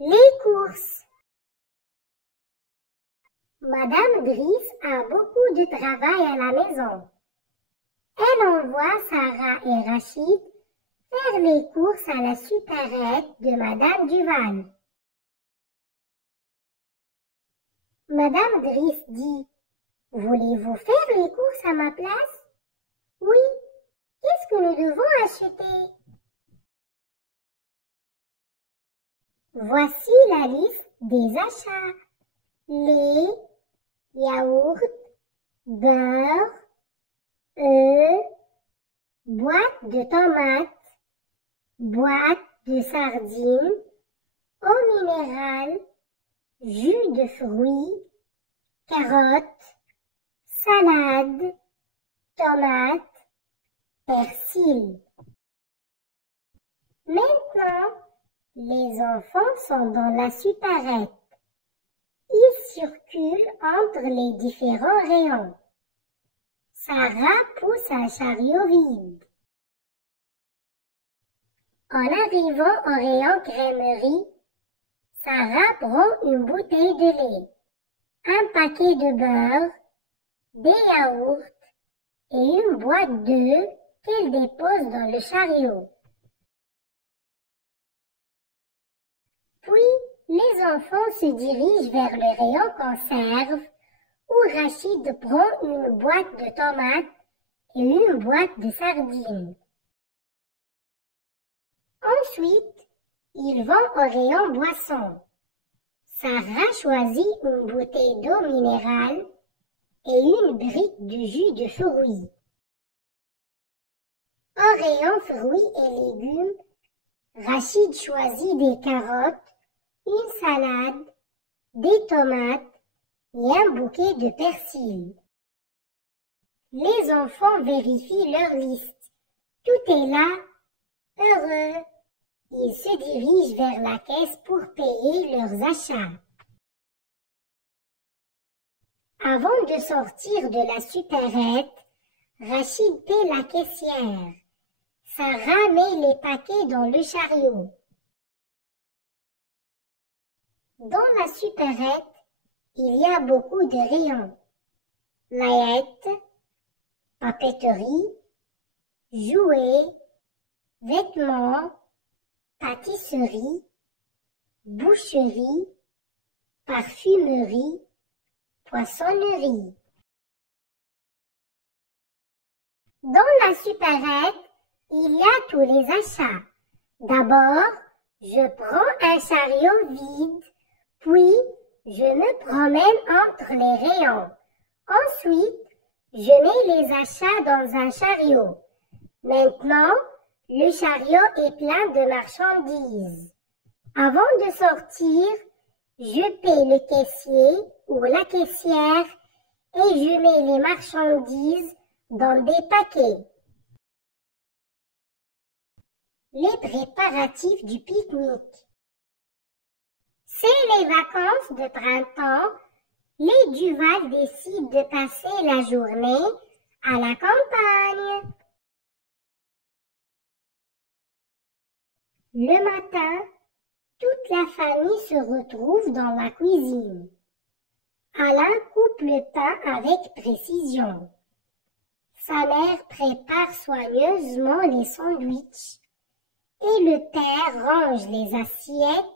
Les courses. Madame Driss a beaucoup de travail à la maison. Elle envoie Sarah et Rachid faire les courses à la supérette de Madame Duval. Madame Driss dit: « Voulez-vous faire les courses à ma place? »« Oui. Qu'est-ce que nous devons acheter? » Voici la liste des achats. Lait, yaourt, beurre, œufs, boîte de tomates, boîte de sardines, eau minérale, jus de fruits, carottes, salade, tomates, persil. Maintenant, les enfants sont dans la supérette. Ils circulent entre les différents rayons. Sarah pousse un chariot vide. En arrivant au rayon crèmerie, Sarah prend une bouteille de lait, un paquet de beurre, des yaourts et une boîte d'œufs qu'elle dépose dans le chariot. Puis, les enfants se dirigent vers le rayon conserve où Rachid prend une boîte de tomates et une boîte de sardines. Ensuite, ils vont au rayon boisson. Sarah choisit une bouteille d'eau minérale et une brique de jus de fruits. Au rayon fruits et légumes, Rachid choisit des carottes, une salade, des tomates et un bouquet de persil. Les enfants vérifient leur liste. Tout est là. Heureux, ils se dirigent vers la caisse pour payer leurs achats. Avant de sortir de la supérette, Rachid paie la caissière. Sarah met les paquets dans le chariot. Dans la supérette, il y a beaucoup de rayons. Layette, papeterie, jouets, vêtements, pâtisserie, boucherie, parfumerie, poissonnerie. Dans la supérette, il y a tous les achats. D'abord, je prends un chariot vide, puis je me promène entre les rayons. Ensuite, je mets les achats dans un chariot. Maintenant, le chariot est plein de marchandises. Avant de sortir, je paie le caissier ou la caissière et je mets les marchandises dans des paquets. Les préparatifs du pique-nique. C'est les vacances de printemps. Les Duval décident de passer la journée à la campagne. Le matin, toute la famille se retrouve dans la cuisine. Alain coupe le pain avec précision. Sa mère prépare soigneusement les sandwichs et le père range les assiettes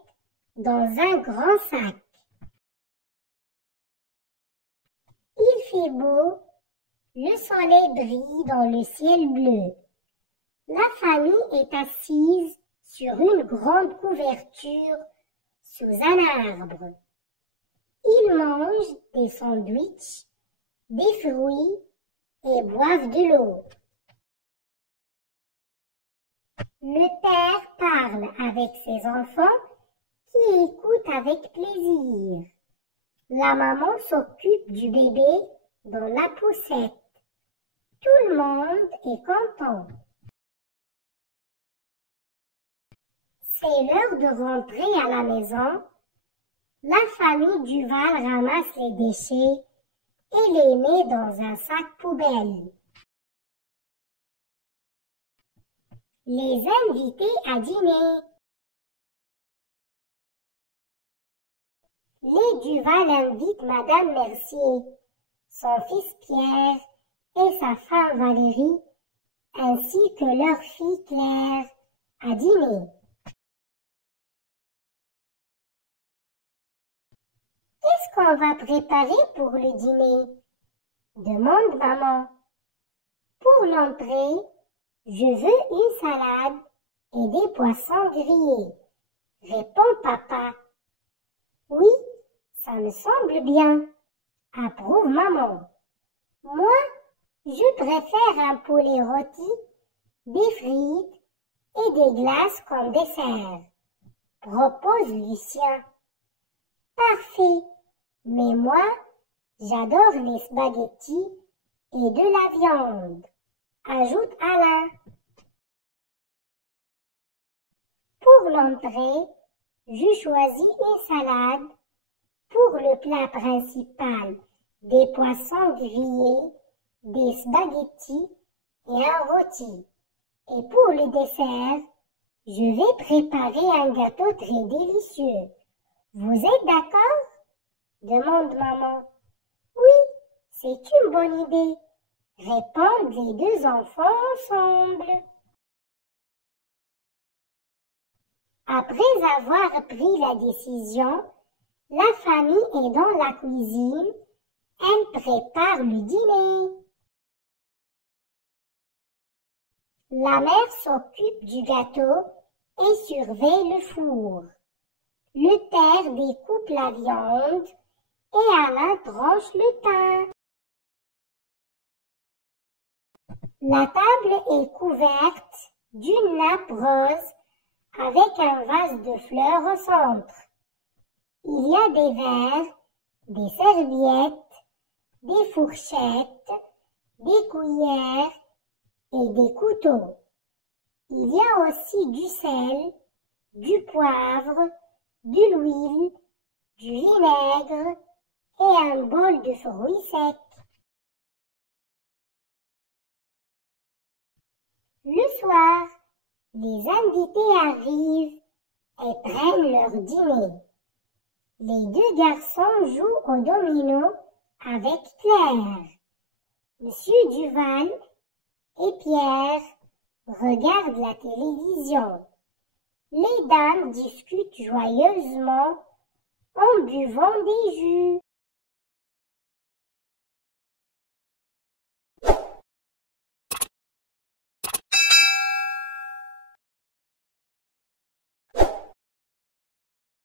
dans un grand sac. Il fait beau, le soleil brille dans le ciel bleu. La famille est assise sur une grande couverture sous un arbre. Ils mangent des sandwichs, des fruits et boivent de l'eau. Le père parle avec ses enfants qui écoutent avec plaisir. La maman s'occupe du bébé dans la poussette. Tout le monde est content. C'est l'heure de rentrer à la maison. La famille Duval ramasse les déchets et les met dans un sac poubelle. Les invités à dîner. Les Duval invitent Madame Mercier, son fils Pierre et sa femme Valérie, ainsi que leur fille Claire, à dîner. Qu'est-ce qu'on va préparer pour le dîner? Demande maman. Pour l'entrée, je veux une salade et des poissons grillés, répond papa. Oui, ça me semble bien, approuve maman. Moi, je préfère un poulet rôti, des frites et des glaces comme dessert, propose Lucien. Parfait, mais moi, j'adore les spaghettis et de la viande, ajoute Alain. Pour l'entrée, je choisis une salade. Pour le plat principal, des poissons grillés, des spaghettis et un rôti. Et pour le dessert, je vais préparer un gâteau très délicieux. Vous êtes d'accord? Demande maman. Oui, c'est une bonne idée, répondent les deux enfants ensemble. Après avoir pris la décision, la famille est dans la cuisine. Elle prépare le dîner. La mère s'occupe du gâteau et surveille le four. Le père découpe la viande et Alain tranche le pain. La table est couverte d'une nappe rose avec un vase de fleurs au centre. Il y a des verres, des serviettes, des fourchettes, des cuillères et des couteaux. Il y a aussi du sel, du poivre, de l'huile, du vinaigre et un bol de fruits secs. Le soir, les invités arrivent et prennent leur dîner. Les deux garçons jouent au domino avec Claire. Monsieur Duval et Pierre regardent la télévision. Les dames discutent joyeusement en buvant des jus.